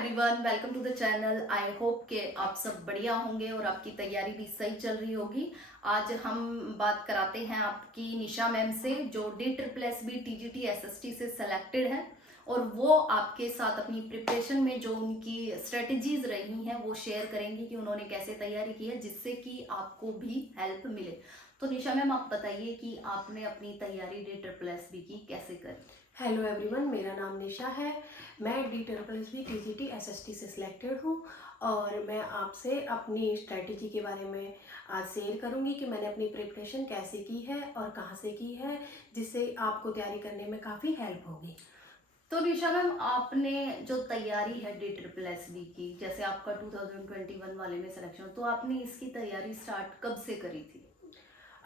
Everyone, welcome to the channel. I hope कि आप सब बढ़िया होंगे और आपकी तैयारी भी सही चल रही होगी। आज हम बात कराते हैं आपकी निशा मैम से, जो D+SB TGT SST से सेलेक्टेड है और वो आपके साथ अपनी प्रिपरेशन में जो उनकी स्ट्रेटजीज रही हैं वो शेयर करेंगी कि उन्होंने कैसे तैयारी की है, जिससे कि आपको भी हेल्प मिले। तो निशा मैम, आप बताइए कि आपने अपनी तैयारी D+SB की कैसे करी। हेलो एवरीवन, मेरा नाम निशा है। मैं D+SB TGT SST से सिलेक्टेड हूँ और मैं आपसे अपनी स्ट्रेटजी के बारे में आज शेयर करूँगी कि मैंने अपनी प्रिपरेशन कैसे की है और कहाँ से की है, जिससे आपको तैयारी करने में काफ़ी हेल्प होगी। तो निशा मैम, आपने जो तैयारी है D+SB की, जैसे आपका 2021 वाले में सिलेक्शन, तो आपने इसकी तैयारी स्टार्ट कब से करी थी?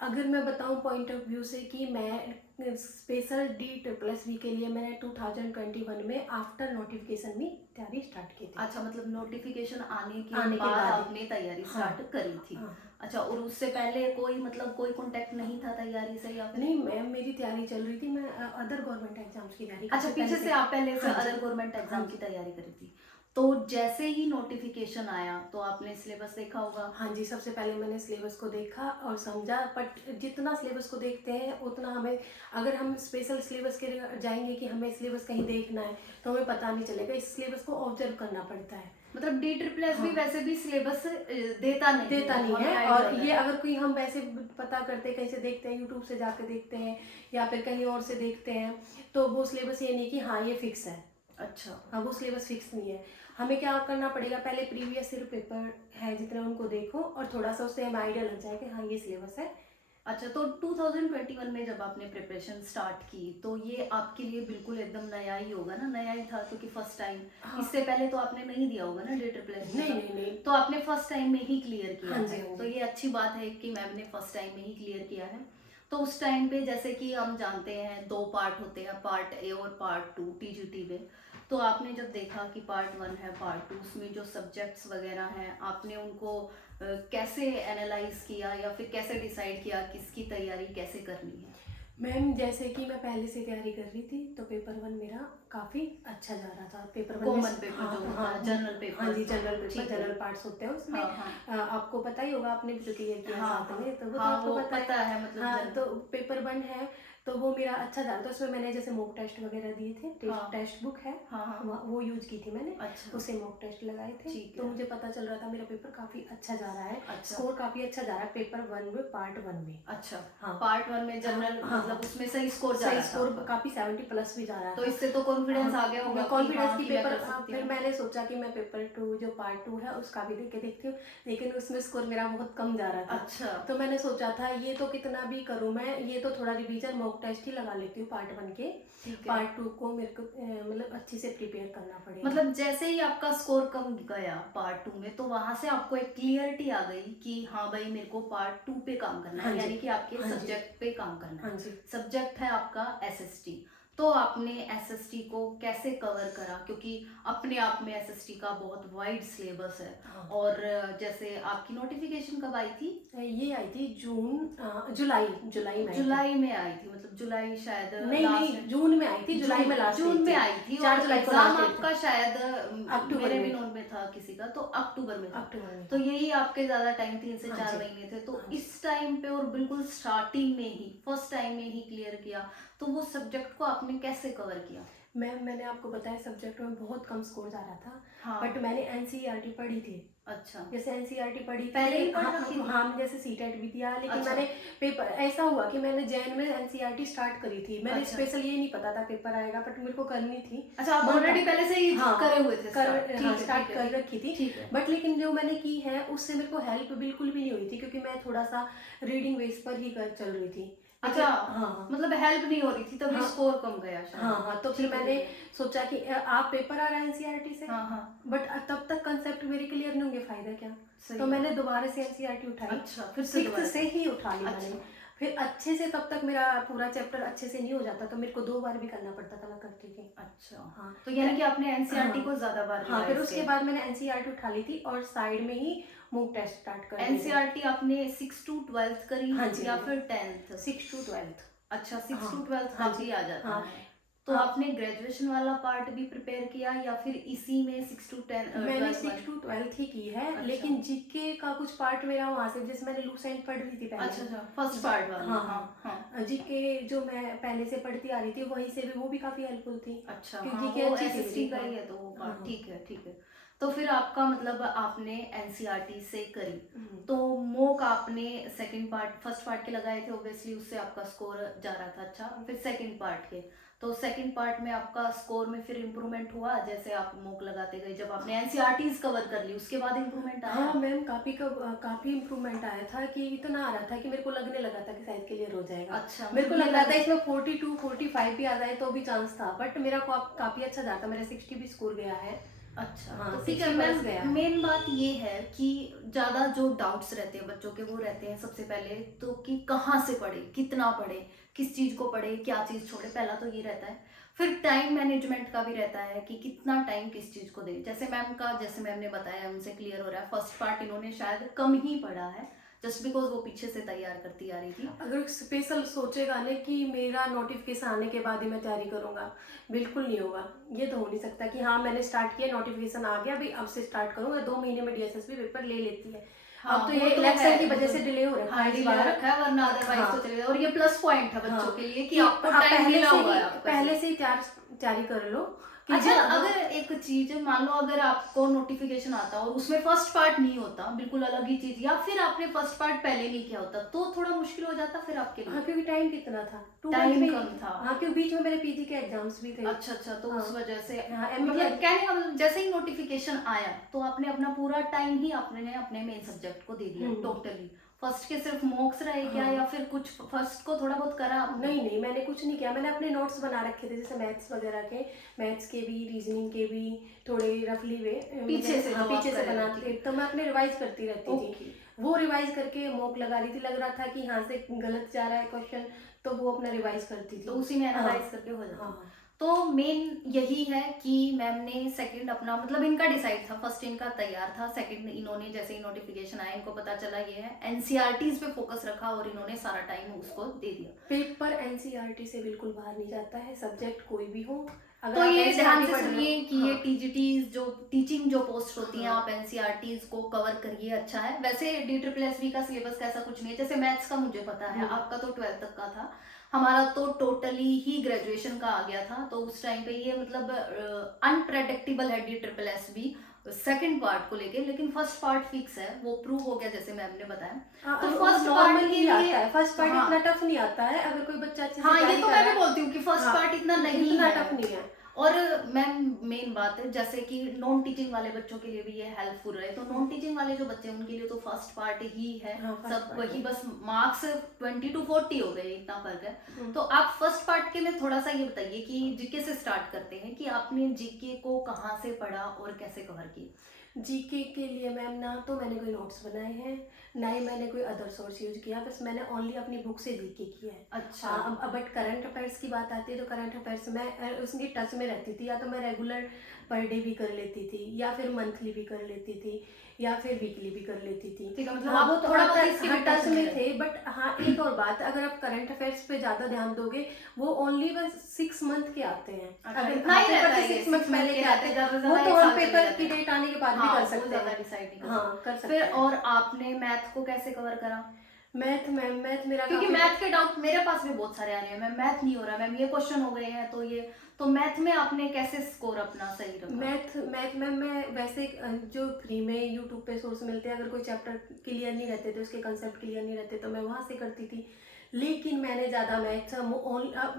अगर मैं बताऊं पॉइंट ऑफ व्यू से कि मैं स्पेशल D+SB के लिए मैंने 2021 में आफ्टर नोटिफिकेशन में तैयारी स्टार्ट की थी। अच्छा, मतलब नोटिफिकेशन आने के आने के बाद बाद ही। आपने तैयारी हाँ। स्टार्ट करी थी। हाँ। अच्छा, और उससे पहले कोई मतलब कोई कांटेक्ट नहीं था तैयारी से या फिर? नहीं मैम, मेरी तैयारी चल रही थी। मैं अदर गवर्नमेंट एग्जाम्स की तैयारी अच्छा, करती पीछे पहले से आप पहले से हाँ जी। अदर गवर्नमेंट हाँ एग्जाम की जी। तैयारी करी थी। तो जैसे ही नोटिफिकेशन आया तो आपने सिलेबस देखा होगा। हाँ जी, सबसे पहले मैंने सिलेबस को देखा और समझा, बट जितना सिलेबस को देखते हैं उतना हमें, अगर हम स्पेशल सिलेबस के लिए जाएंगे कि हमें सिलेबस कहीं देखना है तो हमें पता नहीं चलेगा। इस सिलेबस को ऑब्जर्व करना पड़ता है। मतलब D+SB हाँ, वैसे भी सिलेबस देता नहीं देता है, नहीं हमें है। आइडिया और होता ये है। अगर कोई हम वैसे पता करते, कहीं से देखते हैं, यूट्यूब से जाकर देखते हैं या फिर कहीं और से देखते हैं, तो वो सिलेबस ये नहीं कि हाँ ये फिक्स है। अच्छा। हाँ, वो सिलेबस फिक्स नहीं है। हमें क्या करना पड़ेगा, पहले प्रीवियस ईयर पेपर है जितने उनको देखो और थोड़ा सा उससे हमें आइडिया लग जाए कि हाँ ये सिलेबस है। अच्छा, तो 2021 में जब आपने प्रिपरेशन स्टार्ट की तो ये आपके लिए बिल्कुल एकदम नया ही होगा ना, नया ही था क्योंकि फर्स्ट टाइम। हाँ। इससे पहले तो आपने नहीं दिया होगा ना D+SB नहीं का। नहीं नहीं। तो आपने फर्स्ट टाइम में ही क्लियर किया हाँ है, जी। हाँ तो जी। ये अच्छी बात है कि मैम ने फर्स्ट टाइम में ही क्लियर किया है। तो उस टाइम पे जैसे कि हम जानते हैं दो पार्ट होते हैं, पार्ट ए और पार्ट 2 TGT में। तो आपने जब देखा कि पार्ट 1 है, पार्ट 2, उसमें जो सब्जेक्ट्स वगैरह हैं आपने उनको कैसे एनालाइज किया या फिर कैसे डिसाइड किया किसकी तैयारी कैसे करनी है? मैम, जैसे कि मैं पहले से तैयारी कर रही थी तो पेपर वन मेरा काफ़ी अच्छा जा रहा था। पेपर वन में कॉमन पेपर हाँ जो होता हाँ। है, जनरल हाँ पेपर। जी, जनरल पेपर, ठीक है। जनरल पार्ट्स होते हैं उसमें। हाँ हाँ। आपको पता ही होगा, आपने भी तो क्लियर किया है हाँ साथ हाँ। में, तो वो तो हाँ, आपको वो पता है। पता है, मतलब हाँ, जन। तो पेपर वन है तो वो मेरा अच्छा जा रहा था। उसमें मैंने जैसे मॉक टेस्ट वगैरह दिए थे, हाँ टेस्ट बुक है, हाँ हाँ। वो यूज की थी मैंने। अच्छा। उसे मॉक टेस्ट लगाए थे ठीक तो है। मुझे पता चल रहा था मेरा पेपर काफ़ी अच्छा जा रहा है। अच्छा। स्कोर काफ़ी अच्छा जा रहा है पेपर वन में, पार्ट वन में। अच्छा, हाँ। पार्ट 1 में हाँ जनरल हाँ। मतलब हाँ, उसमें सही स्कोर जा सही रहा था स्कोर आपका। काफ़ी 70+ भी जा रहा तो था। इससे तो कॉन्फिडेंस आ गया होगा हाँ, कि कॉन्फिडेंस हाँ की कि मैं पेपर। कर सकती फिर हूँ। मैंने सोचा कि मैं पेपर टू जो पार्ट टू है उसका भी दे के देखती हूँ, लेकिन उसमें स्कोर मेरा बहुत कम जा रहा था। अच्छा। तो मैंने सोचा था ये तो कितना भी करूँ मैं, ये तो थोड़ा रिवीजन मॉक टेस्ट ही लगा लेती हूँ पार्ट वन के। ठीक है। पार्ट टू को मेरे को मतलब अच्छे से प्रिपेयर करना पड़ेगा। मतलब जैसे ही आपका स्कोर कम गया पार्ट 2 में, तो वहां से आपको एक क्लियरिटी आ गई कि हाँ भाई, मेरे को पार्ट 2 पे काम करना हाँ है, जी। यानी कि आपके हाँ जी। सब्जेक्ट पे काम करना है। हाँ जी। सब्जेक्ट है आपका SST। तो आपने SST को कैसे कवर करा, क्योंकि अपने आप में SST का बहुत वाइड सिलेबस है। हाँ। और जैसे आपकी नोटिफिकेशन कब आई थी? ये आई थी जुलाई जुलाई में आई थी। जुलाई में आई थी, मतलब जुलाई शायद नहीं लास्ट। नहीं, जून में आई थी, जुलाई में लास्ट जून डेट में थी। आई थी, 4 और जुलाई को एग्जाम लास्ट डेट आपका शायद अक्टूबर मेरे भी में। नोन में था किसी का, तो अक्टूबर में था। अक्टूबर में तो था। यही आपके ज्यादा टाइम, 3 से 4 हाँ जी। महीने थे, तो हाँ जी। इस टाइम पे और बिल्कुल स्टार्टिंग में ही फर्स्ट टाइम में ही क्लियर किया। तो वो सब्जेक्ट को आपने कैसे कवर किया? मैंने आपको बताया सब्जेक्ट में बहुत कम स्कोर जा रहा था। हाँ। बट मैंने एनसीईआरटी पढ़ी थी। अच्छा। जैसे एनसीईआरटी पढ़ी थी, पहले ही लेकिन पढ़ हाँ रखी थी? हाँ, जैसे सीटेट भी दिया, लेकिन अच्छा। मैंने पेपर ऐसा हुआ कि मैंने जैन में एनसीईआरटी स्टार्ट करी थी। मैंने अच्छा। स्पेशल ये नहीं पता था पेपर आएगा, बट मेरे को करनी थी। अच्छा, आप मन था। ऑलरेडी पहले से ही हाँ, करे हुए थे स्टार्ट? ठीक हाँ है, स्टार्ट ठीक है, कर रखी थी। ठीक है। बट लेकिन जो मैंने की है उससे मेरे को हेल्प बिल्कुल भी नहीं हुई थी, क्योंकि मैं थोड़ा सा रीडिंग बेस पर ही कर चल रही थी। अच्छा, हाँ मतलब हेल्प नहीं हो रही थी तभी हाँ। स्कोर कम गया शायद। हाँ हाँ, तो फिर ठीक है, मैंने ठीक है। सोचा कि आप पेपर आ रहा है एनसीईआरटी से, हाँ हाँ। बट तब तक कंसेप्ट मेरे क्लियर नहीं होंगे, फायदा क्या। सही तो बात। मैंने दोबारा से एनसीईआरटी उठाई। अच्छा, फिर से सिक्स दोबारा से से। ही उठा ली मैंने। अच्छा। फिर अच्छे से, तब तक मेरा पूरा चैप्टर अच्छे से नहीं हो जाता, तो मेरे को 2 बार भी करना पड़ता था, मैं करती थी। अच्छा, हाँ। तो यानी कि आपने एनसीईआरटी हाँ को ज्यादा बार हाँ, फिर रिवाइज उसके किया। बाद मैंने एनसीईआरटी उठा ली थी और साइड में ही मॉक टेस्ट स्टार्ट कर दिए थे। एनसीईआरटी आपने 6 to 12 करी हाँ जी। या हाँ फिर 10th? 6 to 12। अच्छा, 6 to 12 हाँ काफी जी। आ जाता हाँ है। तो हाँ। आपने ग्रेजुएशन वाला पार्ट भी प्रिपेयर किया या फिर इसी में मैंने 6 to 12th ही की है, अच्छा। लेकिन जीके का कुछ पार्ट मेरा वहाँ से, जैसे मैंने लूसेंट पढ़ रही थी पहले। अच्छा अच्छा, फर्स्ट पार्ट वाली। हाँ हाँ हाँ। जीके जो मैं पहले से पढ़ती आ रही थी वहीं से भी वो भी काफी हेल्पफुल थी, अच्छा क्योंकि हाँ, जीके वो अच्छी थी एसएसटी मेरी। का हाँ ही है तो वो पार्ट। हाँ। ठीक है ठीक है। तो फिर आपका मतलब आपने एनसीईआरटी से करी, हम्म। तो मोक आपने सेकंड पार्ट फर्स्ट पार्ट के लगाए थे, ऑब्वियसली उससे आपका स्कोर जा रहा था अच्छा। फिर सेकंड पार्ट के, तो सेकंड पार्ट में आपका स्कोर में फिर इम्प्रूवमेंट हुआ जैसे आप मोक लगाते गए, जब आपने एनसीईआरटीज कवर कर ली उसके बाद इम्प्रूवमेंट आया? हाँ मैम, काफी इम्प्रूवमेंट आया था, कि इतना आ रहा था कि मेरे को लगने लगा था कि शायद क्लियर हो जाएगा। अच्छा, मेरे को ये लग रहा था लगा- इसमें 42 45 भी आ जाए तो भी चांस था, बट मेरा काफी अच्छा जा रहा था, मेरा 60 भी स्कोर गया है। अच्छा हाँ तो ठीक 60 है प्लस मैम, गया है। मेन बात ये है कि ज्यादा जो डाउट्स रहते हैं बच्चों के वो रहते हैं सबसे पहले तो कि कहाँ से पढ़े, कितना पढ़े, किस चीज को पढ़े, क्या चीज छोड़े, पहला तो ये रहता है। फिर टाइम मैनेजमेंट का भी रहता है कि कितना टाइम किस चीज को दे। जैसे मैम ने बताया उनसे क्लियर हो रहा है, फर्स्ट पार्ट इन्होंने शायद कम ही पढ़ा है जस्ट बिकॉज वो पीछे से तैयार करती आ रही थी। अगर स्पेशल सोचेगा ना कि मेरा नोटिफिकेशन आने के बाद ही मैं तैयारी करूंगा, बिल्कुल नहीं होगा। ये तो हो नहीं सकता कि हाँ मैंने स्टार्ट किया, नोटिफिकेशन आ गया, भाई अब से स्टार्ट करूंगा। 2 महीने में डीएसएसबी पेपर ले लेती है। हाँ, अब तो वो ये तो इलेक्शन है, की वो वजह तो- से डिले हो रखा हाँ है इस डिले बार। रखा है, वरना अदरवाइज हाँ तो चलेगा। और ये प्लस पॉइंट है बच्चों हाँ के लिए कि कि आपको आप टाइम मिला हुआ है ही आपको पहले से ही तैयारी कर लो कि अच्छा जो अगर एक चीज मान लो अगर आपको नोटिफिकेशन आता और उसमें फर्स्ट पार्ट नहीं होता, बिल्कुल अलग ही चीज, या फिर आपने फर्स्ट पार्ट पहले नहीं किया होता तो थोड़ा मुश्किल हो जाता फिर आपके लिए? हाँ क्योंकि टाइम कितना था, 2 टाइम मंथ में। कम था। हाँ क्योंकि बीच में मेरे पीजी के एग्जाम्स भी थे। अच्छा अच्छा, तो हाँ उस वजह से हाँ मतलब कहने का मतलब जैसे ही नोटिफिकेशन आया तो आपने अपना पूरा टाइम ही आपने अपने मेन सब्जेक्ट को दे दिया टोटली। फर्स्ट के सिर्फ मॉक्स रहे क्या, हाँ। या फिर कुछ फर्स्ट को थोड़ा बहुत करा आपने? नहीं मैंने कुछ नहीं किया, मैंने अपने नोट्स बना रखे थे, जैसे मैथ्स वगैरह के, मैथ्स के भी, रीजनिंग के भी, थोड़े रफली वे पीछे से हाँ जो आप पीछे से कर रहे बनाते थे। तो मैं अपने रिवाइज करती रहती थी। ओके। वो रिवाइज करके मॉक लगा रही थी, लग रहा था कि यहाँ से गलत जा रहा है क्वेश्चन, तो वो अपना रिवाइज करती थी। तो उसी में एनालाइज हाँ करके हो जाता। हाँ तो मेन यही है कि मैम ने सेकंड अपना मतलब इनका डिसाइड था, फर्स्ट इनका तैयार था, सेकंड इन्होंने जैसे ही नोटिफिकेशन आया इनको पता चला ये है, एनसीईआरटीज पे फोकस रखा और इन्होंने सारा टाइम उसको दे दिया। पेपर एनसीईआरटी से बिल्कुल बाहर नहीं जाता है, सब्जेक्ट कोई भी हो। अगर तो आप ये ध्यान NCERT से पढ़ रहे हो- सुनिए कि ये हाँ, टीजीटीज जो टीचिंग जो पोस्ट होती हैं हाँ। आप एनसीईआरटीज को कवर करिए, अच्छा है। वैसे DSSS का सिलेबस का ऐसा कुछ नहीं है, जैसे मैथ्स का मुझे पता है, आपका तो 12th तक का था, हमारा तो टोटली ही ग्रेजुएशन का आ गया था। तो उस टाइम पे ये मतलब अनप्रेडिक्टेबल है DSSS सेकंड पार्ट को लेके, लेकिन फर्स्ट पार्ट फिक्स है, वो प्रूव हो गया जैसे मैम ने बताया। तो फर्स्ट पार्ट नॉर्मल के ही लिए आता है, फर्स्ट पार्ट हाँ, इतना टफ नहीं आता है, अगर कोई बच्चा अच्छे से हाँ ये तैयारी तो कर मैं रहा भी है। बोलती हूँ कि फर्स्ट हाँ, पार्ट इतना नहीं इतना है। टफ नहीं है। और मैम मेन बात है जैसे कि नॉन टीचिंग वाले बच्चों के लिए भी ये हेल्पफुल रहे, तो नॉन टीचिंग वाले जो बच्चे हैं उनके लिए तो फर्स्ट पार्ट ही है। हाँ, first सब part वही है। बस मार्क्स 20 to 40 हो गए, इतना फर्क है। तो आप फर्स्ट पार्ट के में थोड़ा सा ये बताइए कि जीके से स्टार्ट करते हैं कि आपने जीके को कहाँ से पढ़ा और कैसे कवर की? जीके के लिए मैम ना तो मैंने कोई नोट्स बनाए हैं, ना ही मैंने कोई अदर सोर्स यूज किया, बस मैंने ओनली अपनी बुक से जीके किया है। अच्छा। अब बट करंट अफेयर्स की बात आती है तो करंट अफेयर्स में उसकी टच में रहती थी, या तो मैं रेगुलर पर डे भी कर लेती थी, या फिर मंथली भी कर लेती थी, या फिर वीकली भी कर लेती थी। ठीक है, मतलब हाँ, आप वो तो थोड़ा हाँ, बहुत इसके भी टच में रहे। थे। बट हाँ एक और बात, अगर आप करंट अफेयर्स पे ज़्यादा ध्यान दोगे, वो ओनली बस 6 मंथ के आते हैं। अच्छा, अगर इतना ही रहता है, 6 मंथ पहले के आते हैं, ज़्यादा से वो ज़्यादा तो एक हम साल चले पेपर जाते की हैं। डेट आने के बाद भी हाँ, कर वो सकते ज़्यादा हैं। डिसाइड नहीं कर हाँ सकते। कर सकते फिर हैं। और आपने मैथ को कैसे कवर करा? मैथ मेरा क्योंकि काफी- मैथ के डाउट मेरे पास भी बहुत सारे आ रहे हैं, मैम मैथ नहीं हो रहा, मैम ये क्वेश्चन हो गए हैं, तो ये तो मैथ में आपने कैसे स्कोर अपना सही रखा? मैथ में मैं वैसे जो फ्री में यूट्यूब पे सोर्स मिलते हैं, अगर कोई चैप्टर क्लियर नहीं रहते तो उसके कंसेप्ट क्लियर नहीं रहते तो मैं वहाँ से करती थी। लेकिन मैंने ज़्यादा मैथ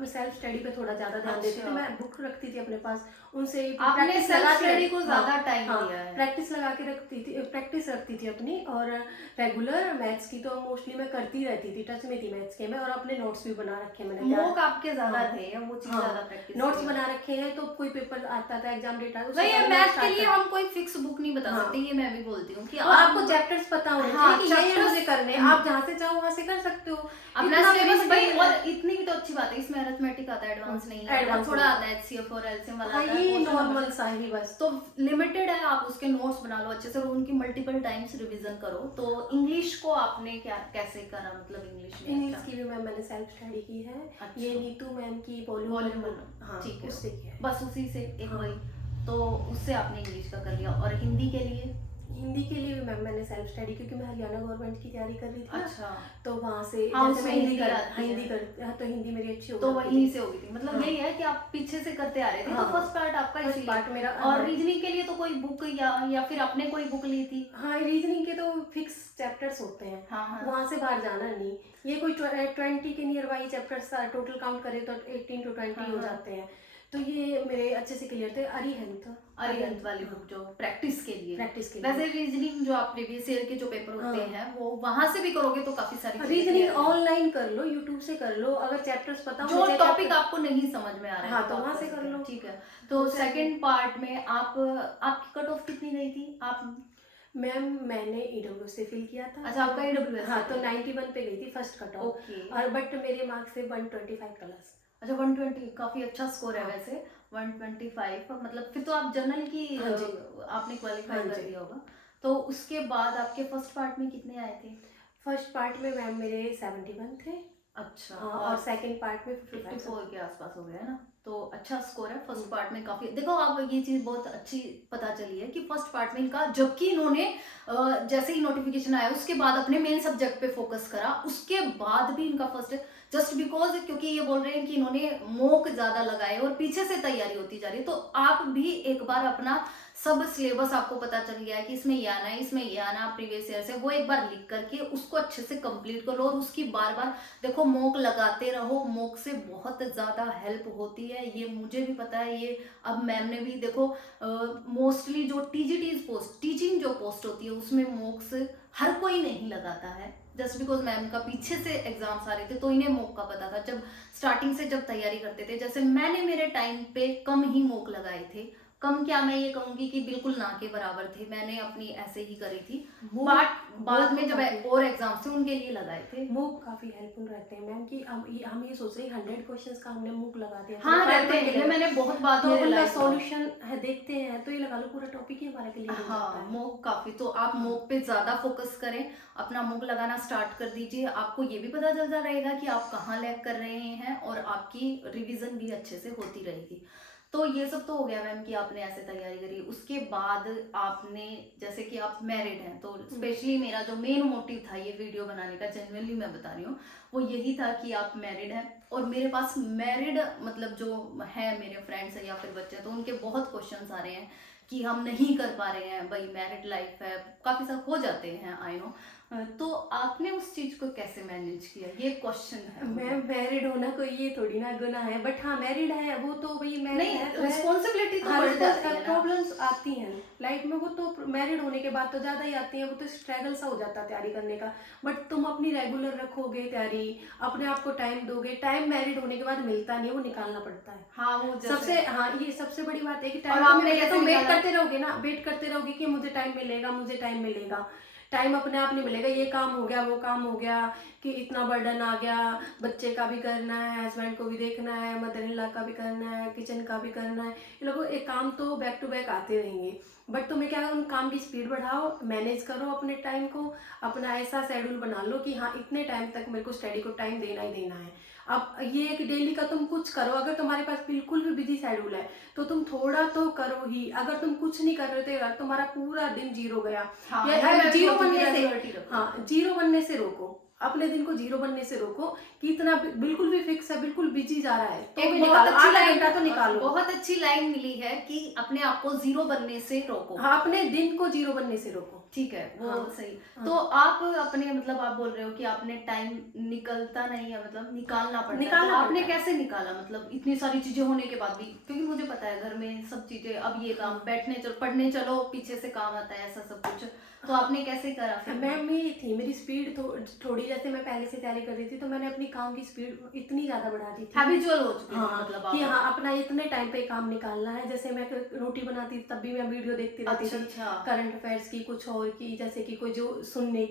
सेल्फ स्टडी पे थोड़ा ज़्यादा ध्यान देती थी। मैं बुक रखती थी अपने पास, उनसे आपने प्रैक्टिस सेल्फ लगा के स्टडी को ज्यादा टाइम हाँ, दिया है। प्रैक्टिस लगा के रखती थी, प्रैक्टिस रखती थी अपनी। और रेगुलर मैथ्स की तो मोस्टली मैं करती रहती थी, टच में थी मैथ्स के में, और अपने नोट्स भी बना रखे मैंने। मोक आपके ज्यादा हाँ, थे या वो चीज हाँ, ज्यादा प्रैक्टिस नोट्स बना रखे हैं, तो कोई पेपर आता था, एग्जाम डेट आता नहीं है, मैथ के लिए हम कोई फिक्स बुक नहीं बता हाँ। सकते, ये मैं भी बोलती हूँ कि और आपको चैप्टर्स पता होने हाँ, चाहिए कि ये chapters- मुझे करने हैं, आप जहाँ से चाहो वहाँ से कर सकते हो अपना इतना सिलेबस भी भाई। नहीं और है। इतनी भी तो अच्छी बात है, इसमें अरिथमेटिक आता है, एडवांस नहीं है, Advance थोड़ा नहीं। आता है HCF और LCM वाला हाँ, आता है, ये portion नॉर्मल number। सा ही बस। तो लिमिटेड है, आप उसके नोट्स बना लो अच्छे से और उनकी मल्टीपल टाइम्स रिवीजन करो। तो इंग्लिश को आपने क्या कैसे करा, मतलब इंग्लिश में? इंग्लिश की भी मैंने सेल्फ स्टडी की है। अच्छा। ये नीतू मैम की वॉल्यूम वॉल्यूम वन, हाँ ठीक है, उससे की है। बस उसी से एक हाँ। वही। तो उससे आपने इंग्लिश का कर लिया। और हिंदी के लिए? हिंदी के लिए भी मैम मैंने सेल्फ स्टडी, क्योंकि मैं हरियाणा गवर्नमेंट की तैयारी कर रही थी ना, अच्छा, तो वहाँ से हाँ जैसे उसमें मैं हिंदी आती है, हिंदी कर हाँ, तो हिंदी मेरी अच्छी हो तो जाती वहीं थी। से हो गई थी। मतलब हाँ यही है कि आप पीछे से करते आ रहे थे, तो हाँ, फर्स्ट पार्ट आपका फर्स्ट इसीलिए। पार्ट मेरा और रीजनिंग के लिए तो कोई बुक या फिर आपने कोई बुक ली थी? हाँ, रीजनिंग के तो फिक्स चैप्टर्स होते हैं, हाँ हाँ। वहाँ से बाहर जाना नहीं। ये कोई 20 के नियर बाई चैप्टर्स था, टोटल काउंट करे तो 18 to 20 हाँ हो हाँ। जाते हैं। तो ये मेरे अच्छे से क्लियर थे। अरिहंत अरिहंत वाली बुक जो प्रैक्टिस के लिए। प्रैक्टिस के वैसे लिए। रीजनिंग जो आप प्रीवियस ईयर के जो पेपर होते हाँ, हैं वो वहां से भी करोगे तो काफी सारी चीजें रीजनिंग clear हो ऑनलाइन कर लो, यूट्यूब से कर लो, अगर चैप्टर्स पता हो जो मुझे टॉपिक chapter- आपको नहीं समझ में आ रहा है हाँ, वो तो आप वहाँ कर से कर सकते हैं। लो। ठीक है, तो उससे सेकंड पार्ट में आप आपकी कट ऑफ कितनी गई थी आप? मैम मैंने ईडब्ल्यू से फिल किया था। अच्छा, आपका EWS हाँ, से तो था। 91 पे गई थी फर्स्ट कट ऑफ। ओके। और बट मेरे मार्क्स थे 125 प्लस। अच्छा, 120 काफी अच्छा स्कोर है हाँ। वैसे। 125 मतलब फिर तो आप जनरल की हाँ जी। आपने क्वालिफाई हाँ कर जी। लिया होगा। तो उसके बाद आपके फर्स्ट पार्ट में कितने आए थे? फर्स्ट पार्ट में मैम मेरे 71 थे। अच्छा, और सेकंड पार्ट में 55। 54 के आसपास हो गया है ना, तो अच्छा स्कोर है फर्स्ट हम्म। पार्ट में। काफी देखो, आप ये चीज बहुत अच्छी पता चली है कि फर्स्ट पार्ट में इनका, जबकि इन्होंने जैसे ही नोटिफिकेशन आया उसके बाद अपने मेन सब्जेक्ट पे फोकस करा, उसके बाद भी इनका फर्स्ट, जस्ट बिकॉज क्योंकि ये बोल रहे हैं कि इन्होंने मॉक ज्यादा लगाए और पीछे से तैयारी होती जा रही है। तो आप भी एक बार अपना सब सिलेबस आपको पता चल गया है कि इसमें ये आना है, इसमें ये आना, प्रीवियस ईयर से वो एक बार लिख करके उसको अच्छे से कंप्लीट करो और उसकी बार बार देखो, मॉक लगाते रहो। मॉक से बहुत ज्यादा हेल्प होती है, ये मुझे भी पता है। ये अब मैम ने भी देखो, मोस्टली जो टीजीटी पोस्ट, टीचिंग जो पोस्ट होती है उसमें मॉक्स हर कोई नहीं लगाता है। जस्ट बिकॉज मैम का पीछे से एग्जाम्स आ रहे थे तो इन्हें मॉक का पता था। जब स्टार्टिंग से जब तैयारी करते थे, जैसे मैंने मेरे टाइम पे कम ही मॉक लगाए थे। कम क्या, मैं ये कहूंगी कि बिल्कुल ना के बराबर थे। मैंने अपनी ऐसे ही करी थी, बट बाद में जब और एग्जाम थे उनके लिए लगाए थे। मूक काफी हेल्पफुल रहते हैं मैम, कि हम ये सोच रहे हैं 100 क्वेश्चंस का हमने मूक लगा दिया। हाँ, रहते हैं, ये मैंने बहुत बात तो उनका रियलाइज सॉल्यूशन है, देखते हैं तो ये लगा लो पूरा टॉपिक ही हमारा क्लियर हो जाता हाँ, है। मॉक काफी, तो आप मॉक पे ज्यादा फोकस करें, अपना मॉक लगाना स्टार्ट कर दीजिए। आपको ये भी पता चलता रहेगा कि आप कहाँ लैग कर रहे हैं और आपकी रिवीजन भी अच्छे से होती रहेगी। तो ये सब तो हो गया मैम कि आपने ऐसे तैयारी करी। उसके बाद आपने, जैसे कि आप मैरिड हैं, तो स्पेशली मेरा जो मेन मोटिव था ये वीडियो बनाने का, जेन्युइनली मैं बता रही हूँ, वो यही था कि आप मैरिड हैं। और मेरे पास मैरिड मतलब जो है मेरे फ्रेंड्स हैं या फिर बच्चे, तो उनके बहुत क्वेश्चंस आ रहे हैं कि हम नहीं कर पा रहे हैं, भाई मैरिड लाइफ है, काफी सारे हो जाते हैं, आई नो। तो आपने उस चीज को कैसे मैनेज किया, ये क्वेश्चन है। मैम मैरिड होना कोई ये थोड़ी ना गुनाह है, बट हाँ मैरिड है वो तो भाई मैरिड नहीं, है तो रिस्पॉन्सिबिलिटी तो बढ़ जाती है ना। प्रॉब्लम्स आती हैं लाइफ में, वो तो मैरिड होने के बाद तो ज्यादा ही आती हैं, वो तो स्ट्रगल सा हो जाता है तैयारी करने का। बट तुम अपनी रेगुलर रखोगे तैयारी, अपने आप को टाइम दोगे, टाइम मैरिड होने के बाद मिलता नहीं है, वो निकालना पड़ता है। हाँ, वो सबसे हाँ ये सबसे बड़ी बात है कि और टाइम आपने कैसे तुम वेट निकाला? करते रहोगे ना, वेट करते रहोगे कि मुझे टाइम मिलेगा, मुझे टाइम मिलेगा। टाइम अपने आप नहीं मिलेगा, ये काम हो गया, वो काम हो गया, कि इतना बर्डन आ गया, बच्चे का भी करना है, हस्बैंड को भी देखना है, मदर इन लॉ का भी करना है, किचन का भी करना है। ये लोगों एक काम तो बैक टू बैक आते रहेंगे। बट तुम्हें क्या है, उन काम की स्पीड बढ़ाओ, मैनेज करो अपने टाइम को, अपना ऐसा शेड्यूल बना लो कि हाँ इतने टाइम तक मेरे को स्टडी को टाइम देना ही देना है। अब ये है कि डेली का तुम कुछ करो, अगर तुम्हारे पास बिल्कुल भी बिजी शेड्यूल है तो तुम थोड़ा तो करो ही। अगर तुम कुछ नहीं कर रहे थे यार, तुम्हारा पूरा दिन जीरो गया, हाँ, या जीरो बनने से, regularity रखो। हाँ जीरो बनने से रोको, अपने दिन को जीरो बनने से रोको कि इतना बिल्कुल भी फिक्स है, बिल्कुल बिजी जा रहा है तो एक भी बहुत निकालो, अच्छी आधा लाइन, घंटा तो निकालो। बहुत अच्छी लाइन मिली है कि अपने आप को जीरो बनने से रोको। हाँ, अपने दिन को जीरो बनने से रोको। ठीक है, वो हाँ, सही। हाँ। तो आप अपने मतलब आप बोल रहे हो कि आपने टाइम निकलता नहीं है, मतलब निकालना पड़ता है, तो आपने पड़ता है। कैसे निकाला, मतलब इतनी सारी चीजें होने के बाद भी? क्योंकि मुझे पता है घर में सब चीजें, अब ये काम, बैठने चलो, पढ़ने चलो, पीछे से काम आता है, ऐसा सब कुछ। तो आपने कैसे करा फिर? मैम ये थी मेरी स्पीड थोड़ी, जैसे मैं पहले से तैयारी कर रही थी तो मैंने अपनी काम की स्पीड इतनी ज्यादा बढ़ा दी थी, हैबिचुअल हो चुके थे हाँ, मतलब कि आप। हाँ अपना इतने टाइम पे काम निकालना है। जैसे मैं रोटी बनाती तब भी मैं वीडियो देखती रहती अच्छा थी, अच्छा, करंट अफेयर्स की, कुछ और की, जैसे कि कोई जो सुनने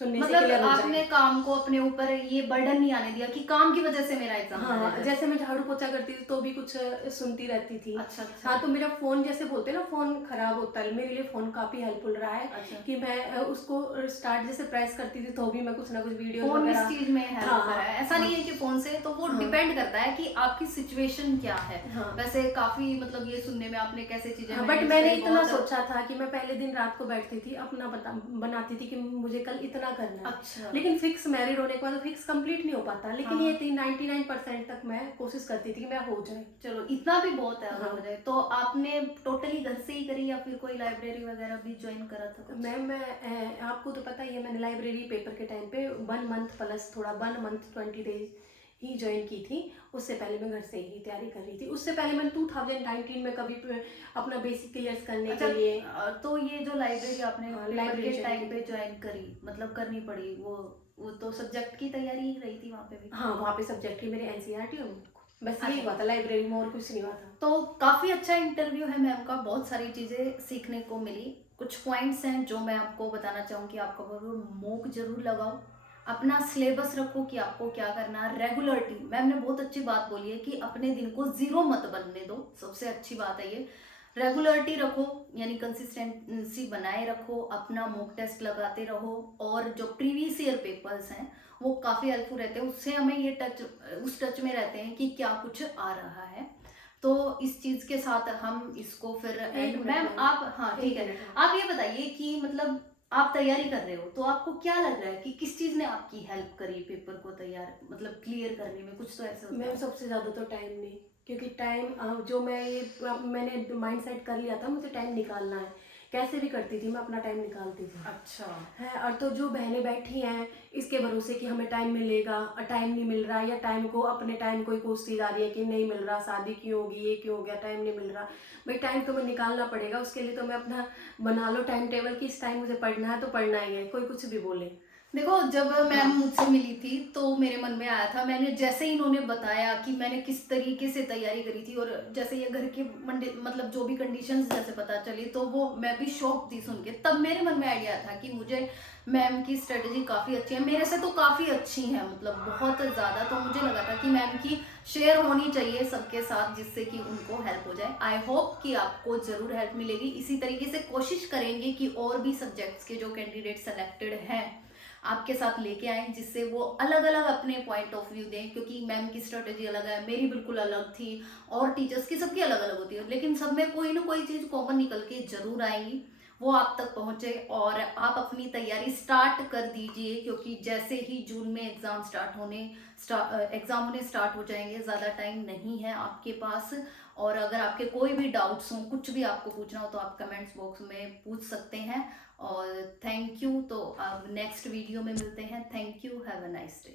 से मतलब क्लियर हो आपने जाए। काम को अपने ऊपर ये बर्डन नहीं आने दिया कि काम की वजह से मेरा एग्जाम हाँ, जैसे मैं झाड़ू पोछा करती थी तो भी कुछ सुनती रहती थी। अच्छा अच्छा हाँ, तो मेरा फोन, जैसे बोलते हैं ना फोन खराब होता है, मेरे लिए फोन काफी हेल्पफुल रहा है अच्छा। कि मैं उसको स्टार्ट जैसे प्रेस करती थी तो भी मैं कुछ ना कुछ कुछ वीडियो फोन इस वगैरह। चीज में हेल्प हाँ, करा है, ऐसा हाँ, नहीं है कि फोन से, तो वो हाँ, डिपेंड करता है कि आपकी सिचुएशन क्या है। हाँ, वैसे काफी मतलब ये सुनने में आपने कैसे चीजें हाँ, बट मैनेज मैंने करी, इतना बहुत सोचा था कि मैं पहले दिन रात को बैठती थी, अपना बनाती थी कि मुझे कल इतना करना है। अच्छा। लेकिन फिक्स मैरिड होने के बाद फिक्स कंप्लीट नहीं हो पाता, लेकिन ये हाँ, थी 99% तक मैं कोशिश करती थी कि मैं हो जाए। चलो इतना भी बहुत है अगर हाँ, हो जाए तो। आपने टोटली घर से ही करी या फिर कोई लाइब्रेरी वगैरह भी ज्वाइन करा था कुछ? मैम आपको तो पता ही है, मैंने लाइब्रेरी पेपर के टाइम पे 1 मंथ प्लस थोड़ा 1 मंथ 20 डेज ही ज्वाइन की थी। उससे पहले मैं घर से ही तैयारी कर रही थी। उससे पहले मैंने 2019 में कभी अपना बेसिक क्लियर्स करने अच्छा, के लिए तो ये जो लाइब्रेरी आपने पेपर लाइब्रेरी के ज्वाइन टाइम की पे थी। ज्वाइन करी, मतलब करनी पड़ी, वो तो सब्जेक्ट की तैयारी ही रही थी वहाँ पे भी? हाँ, वहाँ पे सब्जेक्ट ही मेरे एनसीईआरटी हो, बस यही अच्छा, हुआ था लाइब्रेरी में, और कुछ नहीं हुआ था। तो काफी अच्छा इंटरव्यू है मैम का, बहुत सारी चीजें सीखने को मिली। कुछ पॉइंट्स हैं जो मैं आपको बताना चाहूंगी, आपका जरूर मोक जरूर लगाओ, अपना सिलेबस रखो कि आपको क्या करना है। रेगुलरिटी, मैम ने बहुत अच्छी बात बोली है कि अपने दिन को जीरो मत बनने दो, सबसे अच्छी बात है ये। रेगुलरिटी रखो, यानी कंसिस्टेंसी बनाए रखो, अपना मॉक टेस्ट लगाते रहो, और जो प्रीवियस ईयर पेपर्स हैं वो काफ़ी हेल्पफुल रहते हैं, उससे हमें ये उस टच में रहते हैं कि क्या कुछ आ रहा है। तो इस चीज़ के साथ हम इसको फिर एक एंड। मिनट मैम मैम, आप, हाँ ठीक एक है, मिनट। आप ये बताइए कि मतलब आप तैयारी कर रहे हो तो आपको क्या लग रहा है कि किस चीज़ ने आपकी हेल्प करी पेपर को तैयार मतलब क्लियर करने में? कुछ तो ऐसे होता मैम है। सबसे ज़्यादा तो टाइम नहीं, क्योंकि टाइम जो मैं ये मैंने माइंड सेट कर लिया था, मुझे टाइम निकालना है। कैसे भी करती थी मैं अपना टाइम निकालती थी। अच्छा। है, और तो जो बहनें बैठी हैं इसके भरोसे कि हमें टाइम मिलेगा, और टाइम नहीं मिल रहा, या टाइम को अपने टाइम को ही कोसती जा रही है कि नहीं मिल रहा, शादी क्यों होगी, ये क्यों हो गया, टाइम नहीं मिल रहा। भाई टाइम तो मैं निकालना पड़ेगा, उसके लिए तो मैं अपना बना लो टाइम टेबल कि इस टाइम मुझे पढ़ना है तो पढ़ना ही है, कोई कुछ भी बोले। देखो, जब मैम हाँ, मुझसे मिली थी तो मेरे मन में आया था, मैंने जैसे ही इन्होंने बताया कि मैंने किस तरीके से तैयारी करी थी, और जैसे ये घर के मतलब जो भी कंडीशंस जैसे पता चली, तो वो मैं भी शॉक थी सुन के। तब मेरे मन में आइडिया था कि मुझे मैम की स्ट्रेटजी काफ़ी अच्छी है, मेरे से तो काफ़ी अच्छी है, मतलब बहुत ज़्यादा। तो मुझे लगा था कि मैम की शेयर होनी चाहिए सबके साथ, जिससे कि उनको हेल्प हो जाए। आई होप कि आपको ज़रूर हेल्प मिलेगी। इसी तरीके से कोशिश करेंगे कि और भी सब्जेक्ट्स के जो कैंडिडेट सेलेक्टेड हैं आपके साथ लेके आए, जिससे वो अलग अलग अपने पॉइंट ऑफ व्यू दें, क्योंकि मैम की स्ट्रेटेजी अलग है, मेरी बिल्कुल अलग थी, और टीचर्स की सबकी अलग अलग होती है, लेकिन सब में कोई ना कोई चीज़ कॉमन निकल के जरूर आएंगी, वो आप तक पहुंचे। और आप अपनी तैयारी स्टार्ट कर दीजिए, क्योंकि जैसे ही जून में एग्ज़ाम होने स्टार्ट हो जाएंगे, ज़्यादा टाइम नहीं है आपके पास। और अगर आपके कोई भी डाउट्स हों, कुछ भी आपको पूछना हो, तो आप कमेंट्स बॉक्स में पूछ सकते हैं। और थैंक यू। तो अब नेक्स्ट वीडियो में मिलते हैं। Thank you, have a nice day.